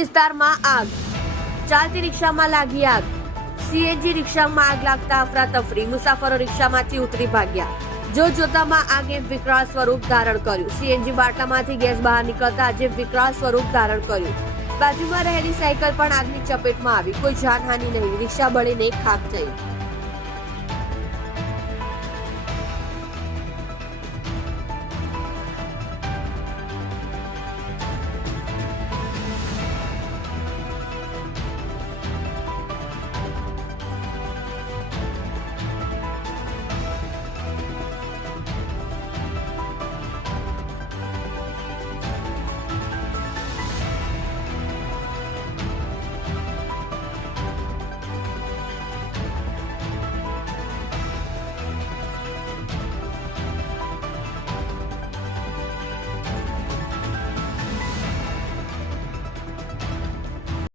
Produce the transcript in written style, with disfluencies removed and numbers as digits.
વિસ્તારમાં આગ, ચાલતી રિક્ષામાં લાગી આગ, સીએનજી રિક્ષામાં આગ લાગતા અફરાતફરી, મુસાફરો રિક્ષામાંથી ઉતરી ભાગ્યા. જોતજોતામાં આગે વિકરાળ સ્વરૂપ ધારણ કર્યું. સીએનજી બાટલામાંથી ગેસ બહાર નીકળતા આજે વિકરાળ સ્વરૂપ ધારણ કર્યું. બાજુમાં રહેલી સાયકલ પણ આગની ચપેટમાં આવી. કોઈ જાનહાનિ નહીં, રિક્ષા બળીને ખાખ થઈ.